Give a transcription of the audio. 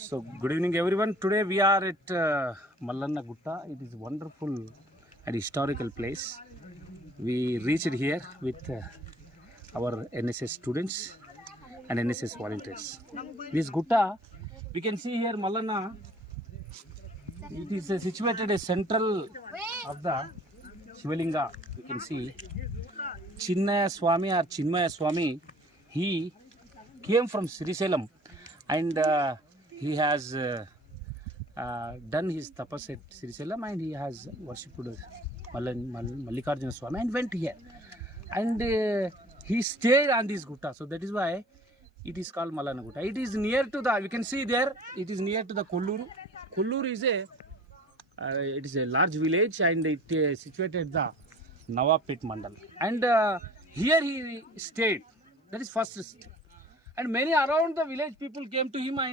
So good evening everyone. Today we are at Mallanna Gutta. It is wonderful and historical place. We reached here with our NSS students and NSS volunteers. This Gutta, we can see here Mallanna. It is situated as central of the Shivalinga. You can see Chinnaya Swami or Chinmaya Swami. He came from Srisailam and he has done his tapas at Srisailam and he has worshipped Mallikarjuna Swami and went here. And he stayed on this Gutta. So that is why it is called Mallanna Gutta. It is near to the, we can see there, it is near to the Kolluru. Kolluru is it is a large village and it is situated the Nawapet Mandal. And here he stayed. That is first step. And many around the village people came to him and